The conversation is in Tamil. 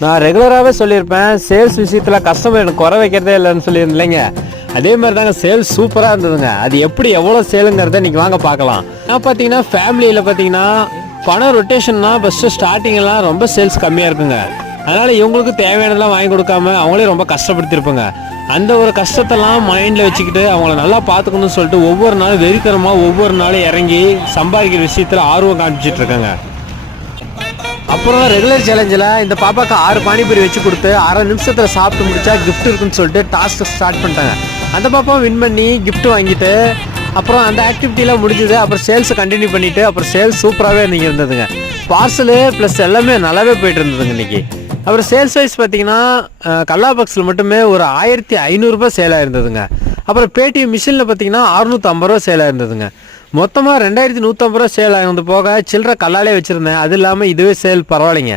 நான் ரெகுலராகவே சொல்லியிருப்பேன் சேல்ஸ் விஷயத்தில் கஸ்டமர் எனக்கு குறை வைக்கிறதே இல்லைன்னு சொல்லியிருந்தேங்க. அதே மாதிரி தாங்க சேல்ஸ் சூப்பராக இருந்ததுங்க. அது எப்படி எவ்வளோ சேலுங்கிறத நீங்கள் வாங்க பார்க்கலாம். நான் பார்த்தீங்கன்னா ஃபேமிலியில் பார்த்தீங்கன்னா பணம் ரொட்டேஷன்னா ஃபஸ்ட்டு ஸ்டார்டிங்கெல்லாம் ரொம்ப சேல்ஸ் கம்மியாக இருக்குங்க. அதனால் இவங்களுக்கு தேவையானதெல்லாம் வாங்கி கொடுக்காம அவங்களே ரொம்ப கஷ்டப்படுத்திருப்பாங்க. அந்த ஒரு கஷ்டத்தெல்லாம் மைண்டில் வச்சுக்கிட்டு அவங்கள நல்லா பார்த்துக்கணும்னு சொல்லிட்டு ஒவ்வொரு நாளும் வெறித்தனமாக ஒவ்வொரு நாளும் இறங்கி சம்பாதிக்கிற விஷயத்தில் ஆர்வம் காமிச்சிட்டு இருக்காங்க. அப்புறம் ரெகுலர் சேலஞ்சில் இந்த பாப்பாவுக்கு ஆறு பானிபூரி வச்சு கொடுத்து அரை நிமிஷத்தில் சாப்பிட்டு முடிச்சா கிஃப்ட் இருக்குன்னு சொல்லிட்டு டாஸ்க் ஸ்டார்ட் பண்ணிட்டாங்க. அந்த பாப்பா வின் பண்ணி கிஃப்ட் வாங்கிட்டு அப்புறம் அந்த ஆக்டிவிட்டிலாம் முடிஞ்சது அப்புறம் சேல்ஸை கண்டினியூ பண்ணிட்டு அப்புறம் சேல்ஸ் சூப்பராகவே இன்றைக்கி இருந்ததுங்க பார்சலு ப்ளஸ் எல்லாமே நல்லாவே போயிட்டு இருந்ததுங்க இன்னைக்கு. அப்புறம் சேல்ஸ் வைஸ் பார்த்தீங்கன்னா கல்லா பாக்ஸில் மட்டுமே ஒரு ஆயிரத்தி ஐநூறுரூபா சேலாக இருந்ததுங்க அப்புறம் பேடிஎம் மிஷினில் பார்த்தீங்கன்னா அறுநூற்றம்பது ரூபா சேலாக இருந்ததுங்க மொத்தமாக ரெண்டாயிரத்தி நூற்றம்பது ரூபா சேல் ஆகுது போக சில்லற கல்லாலே வச்சுருந்தேன். அது இல்லாமல் இதுவே சேல் பரவாயில்லைங்க.